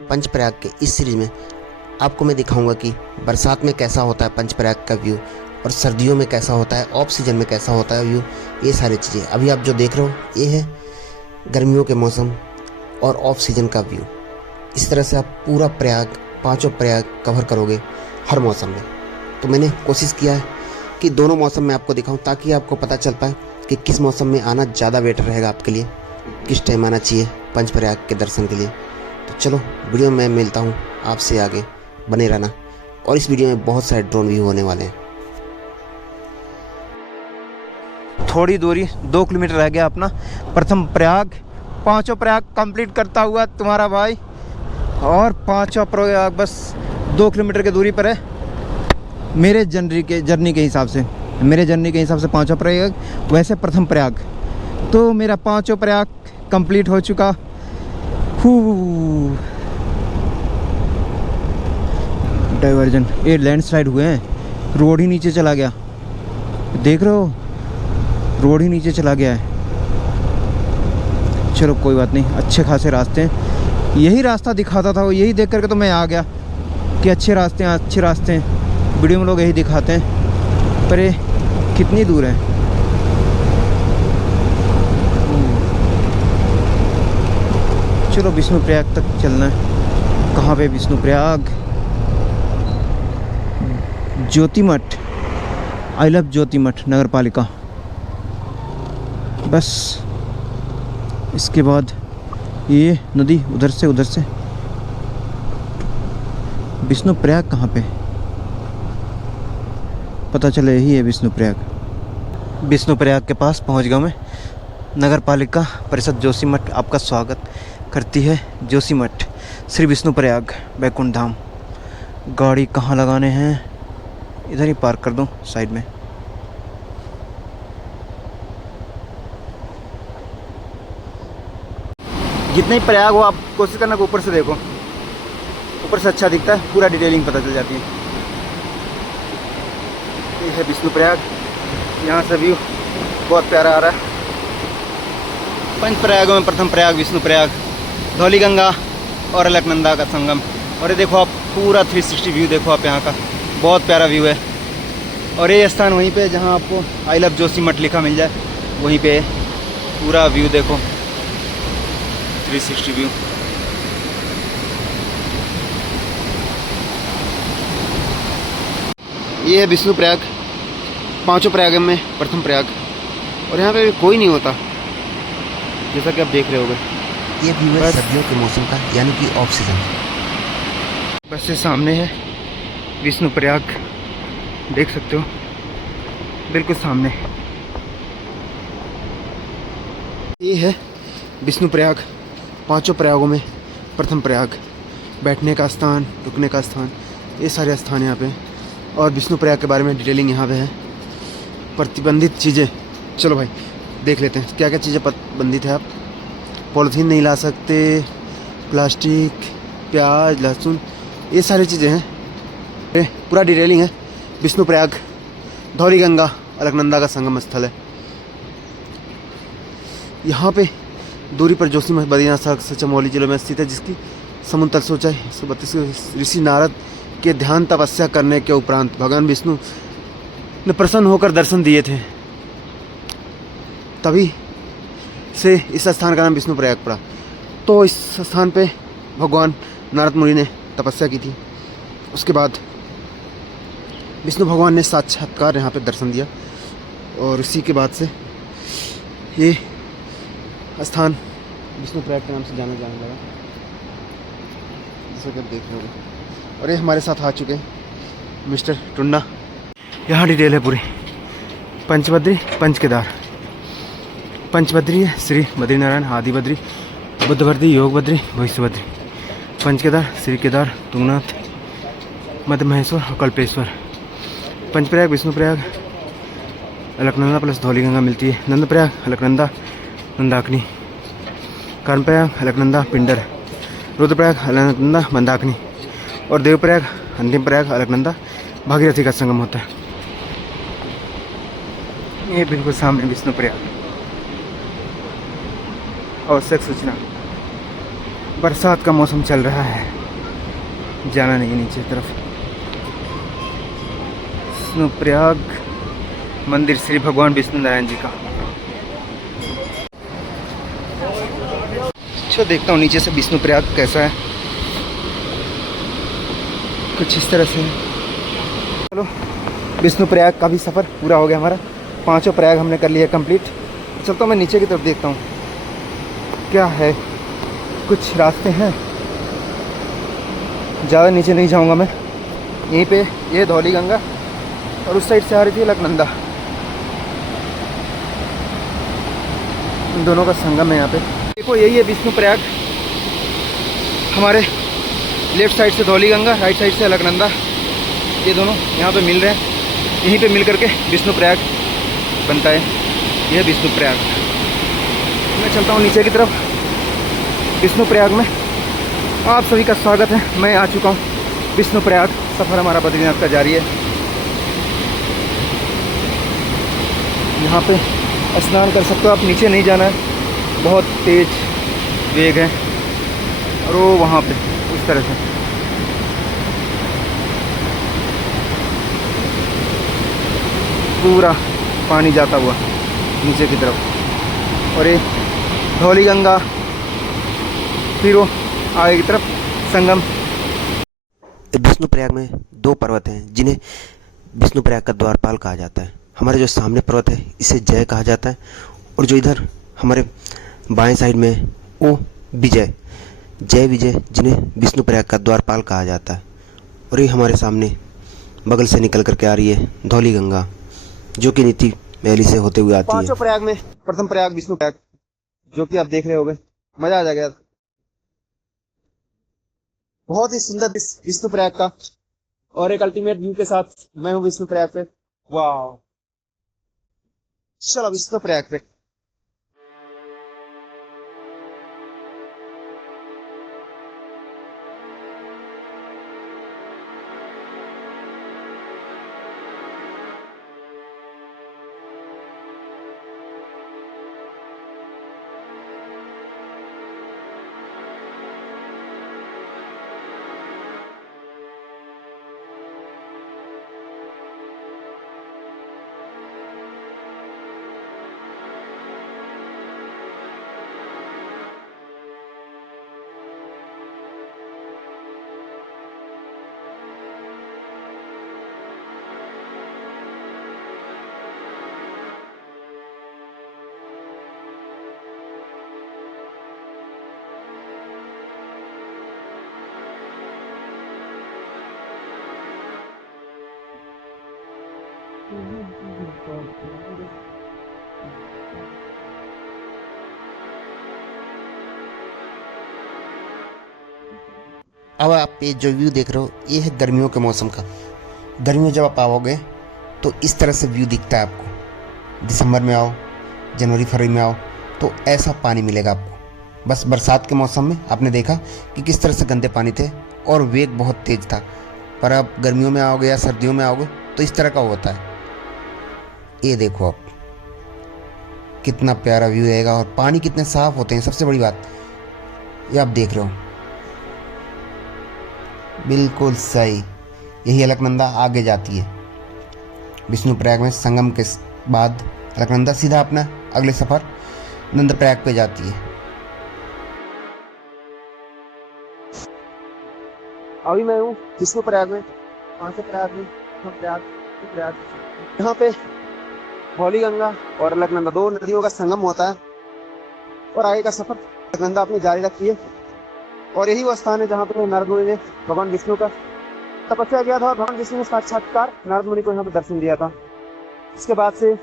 पंचप्रयाग के इस सीरीज में आपको मैं दिखाऊंगा कि बरसात में कैसा होता है पंचप्रयाग का व्यू और सर्दियों में कैसा होता है, ऑफ सीजन में कैसा होता है व्यू। ये सारी चीज़ें अभी आप जो देख रहे हो ये है गर्मियों के मौसम और ऑफ सीजन का व्यू। इस तरह से आप पूरा प्रयाग, पांचों प्रयाग कवर करोगे हर मौसम में। तो मैंने कोशिश किया है कि दोनों मौसम में आपको दिखाऊं ताकि आपको पता चल पाए कि किस मौसम में आना ज़्यादा बेटर रहेगा आपके लिए, किस टाइम आना चाहिए पंचप्रयाग के दर्शन के लिए। तो चलो वीडियो में मिलता हूँ आपसे, आगे बने रहना। और इस वीडियो में बहुत सारे ड्रोन व्यू होने वाले हैं। थोड़ी दूरी 2 किलोमीटर रह गया अपना प्रथम प्रयाग। पांचों प्रयाग कंप्लीट करता हुआ तुम्हारा भाई, और पांचों प्रयाग बस 2 किलोमीटर की दूरी पर है मेरे जर्नी के हिसाब से। पांचों प्रयाग, वैसे प्रथम प्रयाग तो मेरा पांचों प्रयाग कंप्लीट हो चुका। डाइवर्जन, ये लैंडस्लाइड हुए हैं, रोड ही नीचे चला गया, देख रहे हो, रोड ही नीचे चला गया है। चलो कोई बात नहीं, अच्छे खासे रास्ते हैं। यही रास्ता दिखाता था वो, यही देख करके तो मैं आ गया कि अच्छे रास्ते हैं। वीडियो में लोग यही दिखाते हैं, पर ये कितनी दूर है। चलो विष्णुप्रयाग तक चलना है। कहाँ पे विष्णुप्रयाग? ज्योतिमठ, आई लव ज्योतिमठ नगर पालिका। बस इसके बाद ये नदी उधर से विष्णुप्रयाग कहाँ पे, पता चला यही है विष्णुप्रयाग। विष्णुप्रयाग के पास पहुँच गया मैं। नगर पालिका परिषद जोशीमठ आपका स्वागत करती है। जोशीमठ श्री विष्णुप्रयाग बैकुंठ धाम। गाड़ी कहाँ लगाने हैं? इधर ही पार्क कर दूँ साइड में। जितने ही प्रयाग हो आप कोशिश करना कि ऊपर से देखो, ऊपर से अच्छा दिखता है, पूरा डिटेलिंग पता चल जाती है। ये है विष्णुप्रयाग, यहाँ से व्यू बहुत प्यारा आ रहा है। पंच प्रयागों में प्रथम प्रयाग विष्णुप्रयाग, धौलीगंगा और अलकनंदा का संगम। और ये देखो आप पूरा 360 व्यू देखो आप, यहाँ का बहुत प्यारा व्यू है। और ये स्थान वहीं पे जहाँ आपको आई लव जोशीमठ लिखा मिल जाए, वहीं पे पूरा व्यू देखो, 360 व्यू। ये है विष्णुप्रयाग, पांचों प्रयाग में प्रथम प्रयाग। और यहाँ पे भी कोई नहीं होता, जैसा कि आप देख रहे होगे। ये व्यू है सर्दियों के मौसम का, यानी कि ऑफ सीजन। बस से सामने है विष्णुप्रयाग, देख सकते हो बिल्कुल सामने। ये है विष्णुप्रयाग, पांचों प्रयागों में प्रथम प्रयाग। बैठने का स्थान, रुकने का स्थान, ये सारे स्थान यहाँ पे। और विष्णुप्रयाग के बारे में डिटेलिंग यहाँ पे है। प्रतिबंधित चीज़ें, चलो भाई देख लेते हैं क्या क्या चीज़ें प्रतिबंधित है। आप पॉलीथीन नहीं ला सकते, प्लास्टिक, प्याज, लहसुन, ये सारी चीज़ें हैं। पूरा डिटेलिंग है। विष्णुप्रयाग धौलीगंगा अलकनंदा का संगम स्थल है। यहाँ पे दूरी पर जोशीमठ बद्रीनाथ सड़क से चमोली जिले में स्थित है, जिसकी समुद्र तल से ऊंचाई 132। ऋषि नारद के ध्यान तपस्या करने के उपरांत भगवान विष्णु ने प्रसन्न होकर दर्शन दिए थे, तभी से इस स्थान का नाम विष्णुप्रयाग पड़ा। तो इस स्थान पे भगवान नारद मुनि ने तपस्या की थी। उसके बाद विष्णु भगवान ने साक्षात्कार यहाँ पे दर्शन दिया, और इसी के बाद से ये स्थान विष्णुप्रयाग के नाम से जाना जाने लगा, जैसा कि आप देख रहे होंगे। और ये हमारे साथ आ चुके हैं मिस्टर टुन्ना। यहाँ डिटेल है पूरी। पंचबद्री, पंचकेदार। पंचबद्री है श्री बद्रीनारायण, आदिबद्री, बुद्धबद्री, योगबद्री, भविष्यबद्री। पंचकेदार श्री केदार, तुंगनाथ, मध्य महेश्वर और कल्पेश्वर। पंचप्रयाग विष्णुप्रयाग, अलकनंदा प्लस धौलीगंगा मिलती है। नंदप्रयाग अलकनंदा मंदाकिनी, कर्णप्रयाग अलकनंदा पिंडर, रुद्रप्रयाग अलकनंदा मंदाकिनी, और देवप्रयाग अंतिम प्रयाग अलकनंदा भागीरथी का संगम होता है। ये बिल्कुल सामने विष्णुप्रयाग। आवश्यक सूचना, बरसात का मौसम चल रहा है, जाना नहीं नीचे तरफ। विष्णुप्रयाग मंदिर श्री भगवान विष्णु नारायण जी का। अच्छा, देखता हूँ नीचे से विष्णुप्रयाग कैसा है। कुछ इस तरह से। चलो, विष्णुप्रयाग का भी सफ़र पूरा हो गया हमारा। 5 प्रयाग हमने कर लिया कंप्लीट। चलता हूँ मैं नीचे की तरफ, देखता हूँ क्या है। कुछ रास्ते हैं, ज़्यादा नीचे नहीं जाऊँगा मैं। यहीं पे ये धौली गंगा और उस साइड से आ रही थी अलकनंदा, इन दोनों का संगम है यहाँ पे। देखो, यही है विष्णुप्रयाग। हमारे लेफ़्ट साइड से धौली गंगा, राइट साइड से अलकनंदा, ये दोनों यहाँ पे मिल रहे हैं। यहीं पे मिल करके विष्णुप्रयाग बनता है। यह विष्णुप्रयाग। मैं चलता हूँ नीचे की तरफ। विष्णुप्रयाग में आप सभी का स्वागत है। मैं आ चुका हूँ विष्णुप्रयाग। सफ़र हमारा बद्रीनाथ का जारी है। यहाँ पे स्नान कर सकते हो आप, नीचे नहीं जाना है, बहुत तेज़ वेग है। और वो वहाँ पे इस तरह से पूरा पानी जाता हुआ नीचे की तरफ। और ये धौली गंगा, फिर वो आगे की तरफ संगम। विष्णुप्रयाग में 2 पर्वत हैं जिन्हें विष्णुप्रयाग का द्वारपाल कहा जाता है। हमारे जो सामने पर्वत है इसे जय कहा जाता है, और जो इधर हमारे बाएं साइड में वो विजय, जय विजय, जिन्हें विष्णुप्रयाग का द्वारपाल कहा जाता है। और ये हमारे सामने बगल से निकल करके आ रही है धौली गंगा, जो कि नीति वैली से होते हुए आती है। 5 प्रयाग में प्रथम प्रयाग विष्णुप्रयाग, जो कि आप देख रहे होंगे। मजा आ जाएगा। बहुत ही सुंदर विष्णुप्रयाग का, और एक अल्टीमेट व्यू के साथ मैं हूँ विष्णुप्रयाग पे। वाह, चलो विष्णुप्रयाग पे। अब आप ये जो व्यू देख रहे हो, ये है गर्मियों के मौसम का। गर्मियों जब आप आओगे तो इस तरह से व्यू दिखता है आपको। दिसंबर में आओ, जनवरी फरवरी में आओ तो ऐसा पानी मिलेगा आपको। बस बरसात के मौसम में आपने देखा कि किस तरह से गंदे पानी थे और वेग बहुत तेज़ था, पर अब गर्मियों में आओगे या सर्दियों में आओगे तो इस तरह का होता है। ये देखो आप, कितना प्यारा व्यू रहेगा, और पानी कितने साफ होते हैं। सबसे बड़ी बात ये आप देख रहे हो, बिल्कुल सही। यही अलकनंदा आगे जाती है। विष्णुप्रयाग में संगम के बाद अलकनंदा सीधा अपना अगले सफ़र नंदप्रयाग पे जाती है। अभी मैं हूँ विष्णुप्रयाग में। 5 प्रयाग में प्रयाग यहाँ पे धौली गंगा और अलकनंदा 2 नदियों का संगम होता है, और आगे का सफर अलकनंदा अपनी जारी रखती है। और यही वो स्थान है जहाँ पे नारद मुनि ने भगवान विष्णु का तपस्या किया था, और भगवान विष्णु ने साक्षात्कार नारद मुनि को यहाँ पे दर्शन दिया था। इसके बाद से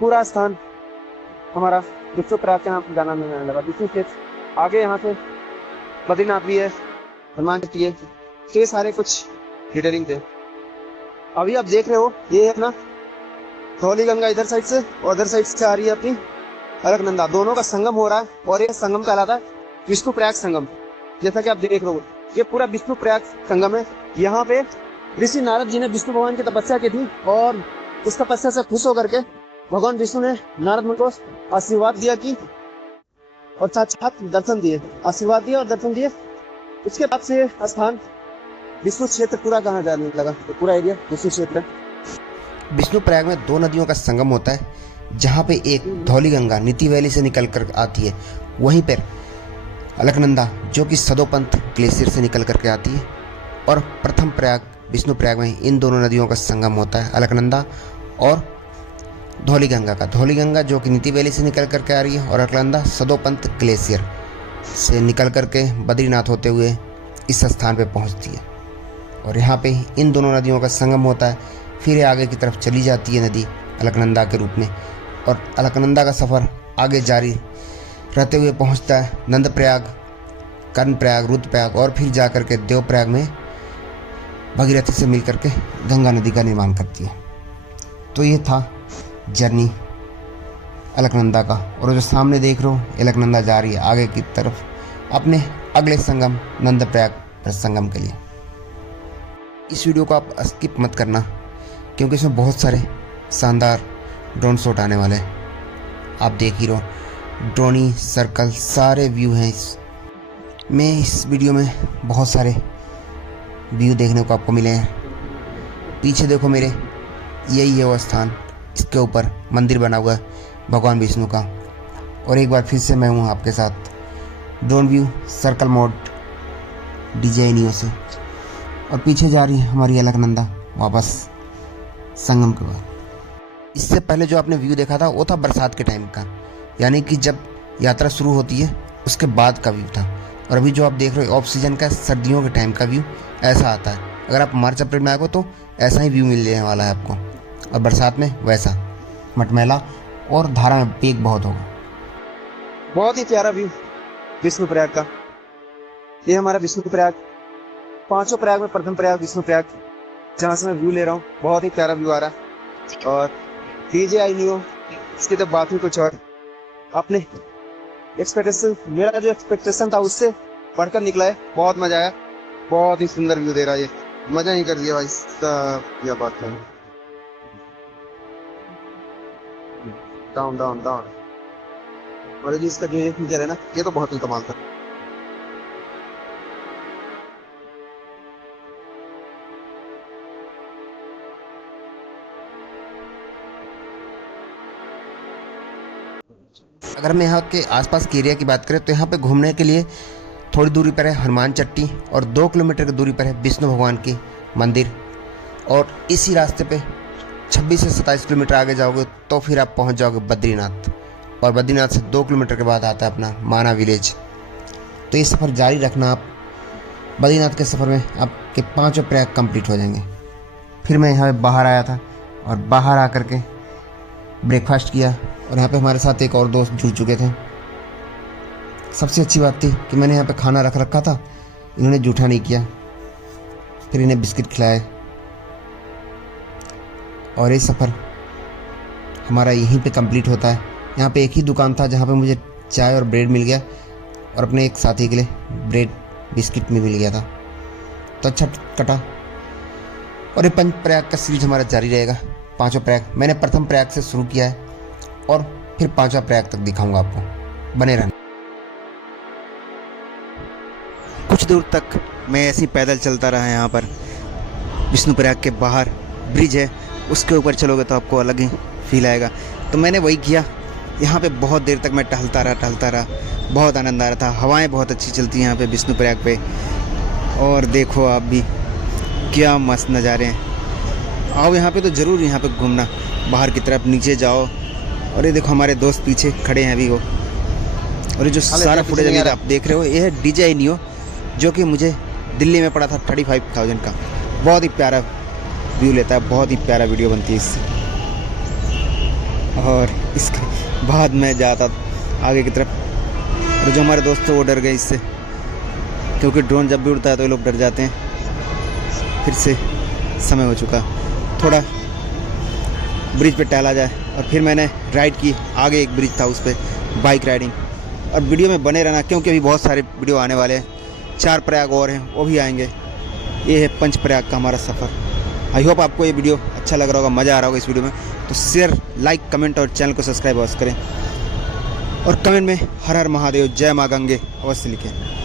पूरा स्थान हमारा विष्णुप्रयाग के नाम से जाना मिलने लगा। विष्णु क्षेत्र आगे यहाँ से बद्रीनाथ भी है, हनुमान जी है। तो ये सारे कुछ डिटेलिंग थे। अभी आप देख रहे हो, ये है अपना धौली गंगा इधर साइड से, और उधर साइड से आ रही है अपनी अलकनंदा। दोनों का संगम हो रहा है, और ये संगम कहलाता है विष्णुप्रयाग संगम। जैसा कि आप देख रहे हो, ये पूरा विष्णुप्रयाग संगम है। यहाँ पे ऋषि नारद जी ने विष्णु भगवान की तपस्या की थी, और उस तपस्या से खुश होकर के भगवान विष्णु ने नारद मुनि को आशीर्वाद दिया कि और साक्षात दर्शन दिए, आशीर्वाद दिए और दर्शन दिए। उसके बाद से स्थान विष्णु क्षेत्र पूरा कहाँ जाने लगा, तो पूरा एरिया विष्णु क्षेत्र। विष्णुप्रयाग में दो नदियों का संगम होता है, जहाँ पे एक धौली गंगा नीति वैली से निकल कर आती है, वहीं पर अलकनंदा जो कि सदोपंथ ग्लेशियर से निकल करके आती है। और प्रथम प्रयाग विष्णुप्रयाग में इन दोनों नदियों का संगम होता है, अलकनंदा और धौली गंगा का। धौली गंगा जो कि नीति वैली से निकल करके आ रही है और अलकनंदा सदोपंथ ग्लेशियर से निकल करके बद्रीनाथ होते हुए इस स्थान पे पहुंचती है। और यहाँ पे इन दोनों नदियों का संगम होता है, फिर ये आगे की तरफ चली जाती है नदी अलकनंदा के रूप में। और अलकनंदा का सफ़र आगे जारी रहते हुए पहुंचता है नंदप्रयाग, कर्णप्रयाग, रुद्रप्रयाग और फिर जा कर के देवप्रयाग में भगीरथी से मिल करके गंगा नदी का निर्माण करती है। तो ये था जर्नी अलकनंदा का। और जो सामने देख रहे हो अलकनंदा जा रही है आगे की तरफ अपने अगले संगम नंदप्रयाग पर संगम के लिए। इस वीडियो को आप स्किप मत करना, क्योंकि इसमें बहुत सारे शानदार ड्रोन शॉट आने वाले हैं। आप देख ही रहो, ड्रोनी सर्कल सारे व्यू हैं इस वीडियो में बहुत सारे व्यू देखने को आपको मिले हैं। पीछे देखो मेरे, यही है वो स्थान, इसके ऊपर मंदिर बना हुआ है भगवान विष्णु का। और एक बार फिर से मैं हूँ आपके साथ drone view circle mode DJI Neo से। और पीछे जा रही है हमारी अलकनंदा वापस संगम के बाद। इससे पहले जो आपने व्यू देखा था वो था बरसात के टाइम का, यानी कि जब यात्रा शुरू होती है उसके बाद का व्यू था। और अभी जो आप देख रहे हो ऑफ सीजन का सर्दियों के टाइम का व्यू ऐसा आता है। अगर आप मार्च अप्रैल में आए हो तो ऐसा ही व्यू मिल जाने वाला है आपको, और बरसात में वैसा मटमैला और धारा में पेक बहुत होगा। बहुत ही प्यारा व्यू विष्णुप्रयाग का। ये हमारा विष्णुप्रयाग, पांचों प्रयाग में प्रथम प्रयाग विष्णुप्रयाग, जहाँ से मैं व्यू ले रहा हूँ। बहुत ही प्यारा व्यू आ रहा है। और DJI Neo इसकी तो बात ही कुछ और। अपने एक्सपेक्टेशन, मेरा जो एक्सपेक्टेशन था उससे बढ़कर निकला है। बहुत मजा आया, बहुत ही सुंदर व्यू दे रहा है ये, मजा ही कर दिया भाई साहब। यह बात है डाउन डाउन डाउन। और जी इसका जो ये फीचर है ना, ये तो बहुत ही कमाल था। अगर मैं यहाँ के आसपास के एरिया की बात करें तो यहाँ पे घूमने के लिए थोड़ी दूरी पर है हनुमान चट्टी, और 2 किलोमीटर की दूरी पर है विष्णु भगवान की मंदिर। और इसी रास्ते पे 26 से 27 किलोमीटर आगे जाओगे तो फिर आप पहुँच जाओगे बद्रीनाथ। और बद्रीनाथ से 2 किलोमीटर के बाद आता है अपना माना विलेज। तो ये सफ़र जारी रखना आप। बद्रीनाथ के सफ़र में आपके 5 प्रयाग कंप्लीट हो जाएंगे। फिर मैं यहाँ बाहर आया था और बाहर आकर के ब्रेकफास्ट किया, और यहाँ पे हमारे साथ एक और दोस्त जुड़ चुके थे। सबसे अच्छी बात थी कि मैंने यहाँ पे खाना रख रखा था, इन्होंने जूठा नहीं किया। फिर इन्हें बिस्किट खिलाए, और ये सफ़र हमारा यहीं पे कंप्लीट होता है। यहाँ पे एक ही दुकान था जहाँ पे मुझे चाय और ब्रेड मिल गया, और अपने एक साथी के लिए ब्रेड बिस्किट भी मिल गया था। तो अच्छा कटा। और ये पंच प्रयाग का सीरीज हमारा जारी रहेगा। 5 प्रयाग मैंने प्रथम प्रयाग से शुरू किया है, और फिर 5 प्रयाग तक दिखाऊंगा आपको। बने रहना। कुछ दूर तक मैं ऐसे ही पैदल चलता रहा। यहाँ पर विष्णुप्रयाग के बाहर ब्रिज है, उसके ऊपर चलोगे तो आपको अलग ही फील आएगा। तो मैंने वही किया। यहाँ पे बहुत देर तक मैं टहलता रहा, बहुत आनंद आ रहा था। हवाएं बहुत अच्छी चलती हैं यहाँ पे विष्णुप्रयाग पे। और देखो आप भी क्या मस्त नज़ारे हैं। आओ यहाँ पे तो ज़रूर यहाँ पे घूमना। बाहर की तरफ नीचे जाओ, और ये देखो हमारे दोस्त पीछे खड़े हैं अभी वो। और ये जो सारा फुटेज अभी आप देख रहे हो ये है DJI Neo, जो कि मुझे दिल्ली में पड़ा था 35,000 का। बहुत ही प्यारा व्यू लेता है, बहुत ही प्यारा वीडियो बनती है इससे। और इसके बाद मैं जाता आगे की तरफ, और जो हमारे दोस्त थे वो डर गए इससे, क्योंकि ड्रोन जब भी उड़ता है तो ये लोग डर जाते हैं। फिर से समय हो चुका, थोड़ा ब्रिज पे टहला जाए। और फिर मैंने राइड की, आगे एक ब्रिज था उस पर बाइक राइडिंग। और वीडियो में बने रहना, क्योंकि अभी बहुत सारे वीडियो आने वाले हैं। 4 प्रयाग और हैं, वो भी आएंगे। ये है पंच प्रयाग का हमारा सफ़र। आई होप आपको ये वीडियो अच्छा लग रहा होगा, मज़ा आ रहा होगा इस वीडियो में। तो शेयर, लाइक, कमेंट और चैनल को सब्सक्राइब अवश्य करें। और कमेंट में हर हर महादेव, जय माँ गंगे अवश्य लिखें।